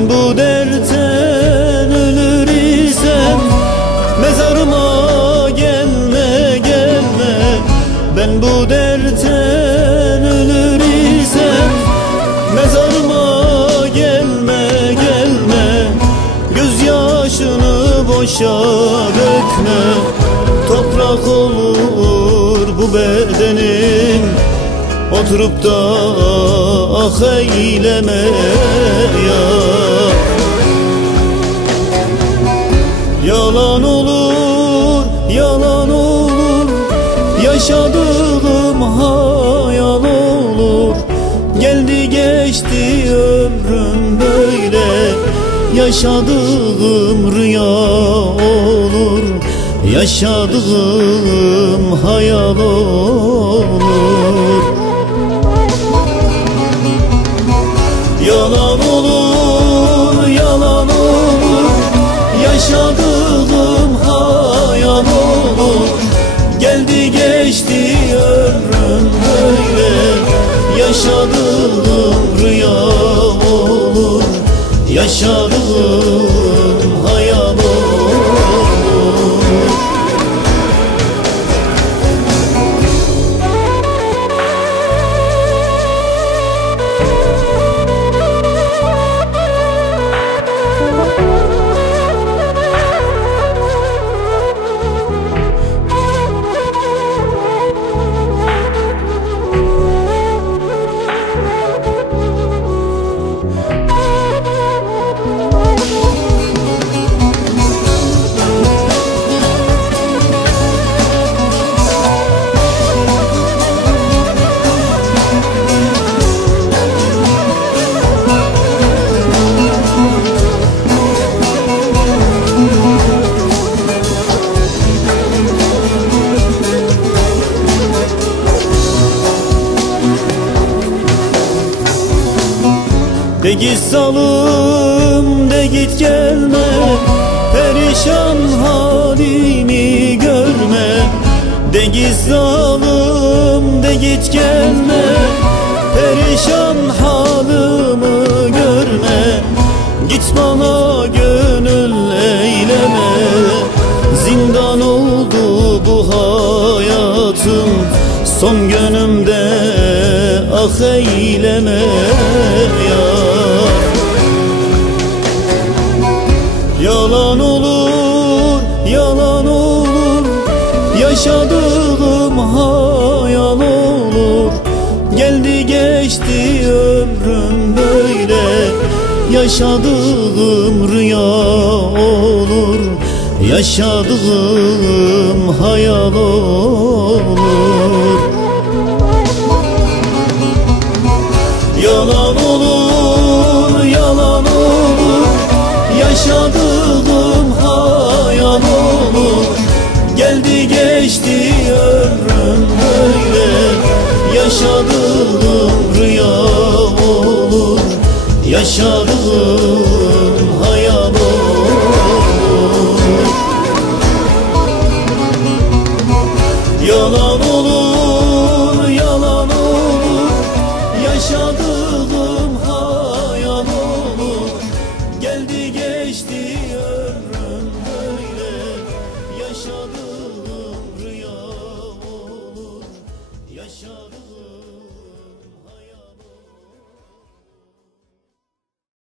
Ben bu dertten ölür isem mezarıma gelme gelme. Ben bu dertten ölür isem mezarıma gelme gelme. Gözyaşını boşa dökme. Toprak olur bu bedenin, oturup da ah eyleme ya. Yalan olur, yalan olur, yaşadığım hayal olur. Geldi geçti ömrüm böyle, yaşadığım rüya olur. Yaşadığım hayal olur. Yalan olur, yalan olur, yaşadığım hayal olur. Geldi geçti ömrüm böyle, yaşadığım rüya olur. Yaşadığım hayal olur. De git salım, de git gelme, perişan halimi görme. De git salım, de git gelme, perişan halımı görme. Git bana gönül eyleme, zindan oldu bu hayatım. Son günümde ah eyleme ya. Yalan olur, yalan olur, yaşadığım hayal olur. Geldi geçti ömrüm böyle, yaşadığım rüya olur. Yaşadığım hayal olur. Yalan olur, yalan olur, yaşadığım hayal olur. Geldi geçti ömrüm böyle, yaşadığım rüya olur. Yaşadığım hayal olur. Yalan